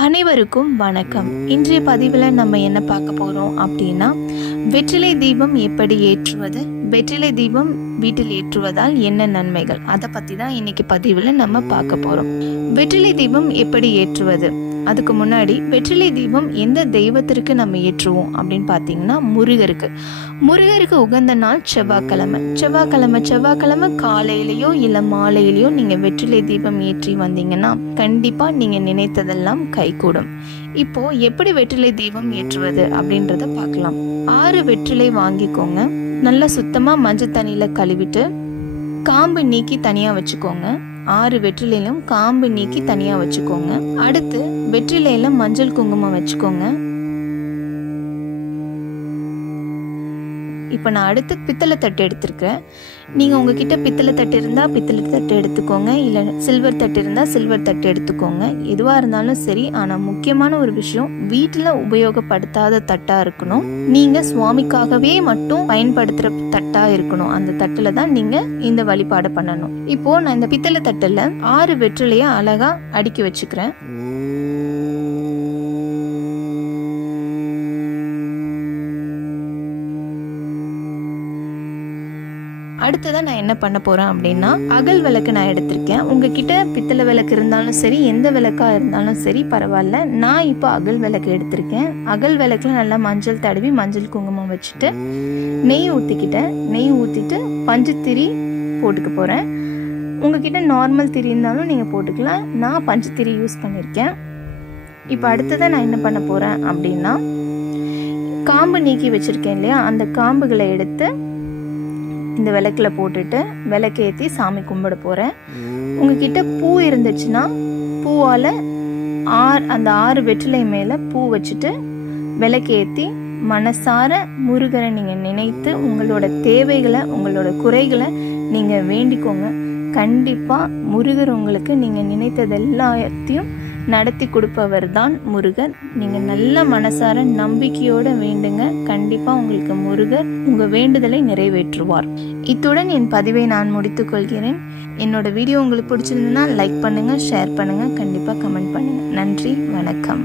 அனைவருக்கும் வணக்கம். இன்றைய பதிவில் நம்ம என்ன பார்க்க போகிறோம் அப்படின்னா, வெற்றிலை தீபம் எப்படி ஏற்றுவது, வெற்றிலை தீபம் வீட்டில் ஏற்றுவதால் என்ன நன்மைகள், அதை பற்றி தான் இன்னைக்கு பதிவில் நம்ம பார்க்க போகிறோம். வெற்றிலை தீபம் எப்படி ஏற்றுவது, அதுக்கு முன்னாடி வெற்றிலை தீபம் எந்த தெய்வத்திற்கு நம்ம ஏற்றுவோம் அப்படின்னு பார்த்தீங்கன்னா முருகருக்கு உகந்த நாள் செவ்வாய்க்கிழமை காலையிலையோ இல்லை மாலையிலையோ நீங்கள் வெற்றிலை தீபம் ஏற்றி வந்தீங்கன்னா கண்டிப்பாக நீங்கள் நினைத்ததெல்லாம் கைகூடும். இப்போ எப்படி வெற்றிலை தீபம் ஏற்றுவது அப்படின்றத பார்க்கலாம். 6 வெற்றிலை வாங்கிக்கோங்க. நல்லா சுத்தமாக மஞ்சள் தண்ணியில் கழுவிட்டு காம்பு நீக்கி தனியாக வச்சுக்கோங்க. 6 வெற்றிலையிலும் காம்பு நீக்கி தனியாக வச்சுக்கோங்க. அடுத்து வெற்றிலையில மஞ்சள் குங்குமம் வச்சுக்கோங்க. இப்போ நான் அடுத்து பித்தளை தட்டு எடுத்திருக்கேன். நீங்கள் உங்ககிட்ட பித்தளை தட்டு இருந்தால் பித்தளை தட்டு எடுத்துக்கோங்க, இல்லை சில்வர் தட்டு இருந்தால் சில்வர் தட்டு எடுத்துக்கோங்க. எதுவாக இருந்தாலும் சரி. ஆனால் முக்கியமான ஒரு விஷயம், வீட்டில் உபயோகப்படுத்தாத தட்டாக இருக்கணும். நீங்கள் சுவாமிக்காகவே மட்டும் பயன்படுத்துகிற தட்டாக இருக்கணும். அந்த தட்டில் தான் நீங்கள் இந்த வழிபாடு பண்ணணும். இப்போது நான் இந்த பித்தளை தட்டில் 6 வெற்றிலையை அழகாக அடுக்கி வச்சுக்கிறேன். அடுத்ததான் நான் என்ன பண்ண போகிறேன் அப்படின்னா, அகல் விளக்கு நான் எடுத்திருக்கேன். உங்ககிட்ட பித்தளை விளக்கு இருந்தாலும் சரி, எந்த விளக்காக இருந்தாலும் சரி பரவாயில்ல. நான் இப்போ அகல் விளக்கு எடுத்திருக்கேன். அகல் விளக்குல நல்லா மஞ்சள் தடவி மஞ்சள் குங்குமம் வச்சுட்டு நெய் ஊற்றிட்டு பஞ்சு திரி போட்டுக்க போகிறேன். உங்ககிட்ட நார்மல் திரி இருந்தாலும் நீங்கள் போட்டுக்கலாம். நான் பஞ்சு திரி யூஸ் பண்ணியிருக்கேன். இப்போ அடுத்ததான் நான் என்ன பண்ண போகிறேன் அப்படின்னா, காம்பு நீக்கி வச்சுருக்கேன் இல்லையா, அந்த காம்புகளை எடுத்து இந்த விளக்கில் போட்டுட்டு விளக்கேற்றி சாமி கும்பிட போகிறேன். உங்ககிட்ட பூ இருந்துச்சுன்னா பூவால் அந்த 6 வெற்றிலை மேலே பூ வச்சுட்டு விளக்கேற்றி மனசார முருகரை நீங்கள் நினைத்து உங்களோட தேவைகளை, உங்களோட குறைகளை நீங்கள் வேண்டிக்கோங்க. கண்டிப்பாக முருகர் உங்களுக்கு நீங்கள் நினைத்தது எல்லாத்தையும் நடத்தி கொடுப்பவர் தான் முருகர். நீங்கள் நல்ல மனசார நம்பிக்கையோடு வேண்டுங்க. கண்டிப்பாக உங்களுக்கு முருகர் உங்கள் வேண்டுதலை நிறைவேற்றுவார். இத்துடன் என் பதிவை நான் முடித்துக்கொள்கிறேன். என்னோட வீடியோ உங்களுக்கு பிடிச்சிருந்ததுன்னா லைக் பண்ணுங்கள், ஷேர் பண்ணுங்கள், கண்டிப்பாக கமெண்ட் பண்ணுங்கள். நன்றி, வணக்கம்.